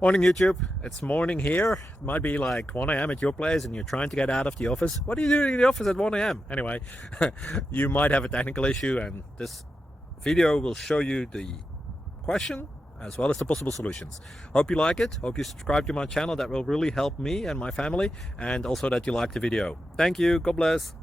Morning YouTube, it's morning here. It might be like 1 a.m. at your place and you're trying to get out of the office. What are you doing in the office at 1 a.m.? Anyway, you might have a technical issue and this video will show you the question as well as the possible solutions. Hope you like it, hope you subscribe to my channel. That will really help me and my family, and also that you like the video. Thank you, God bless.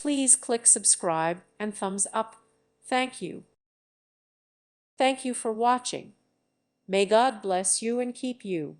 Please click subscribe and thumbs up. Thank you. Thank you for watching. May God bless you and keep you.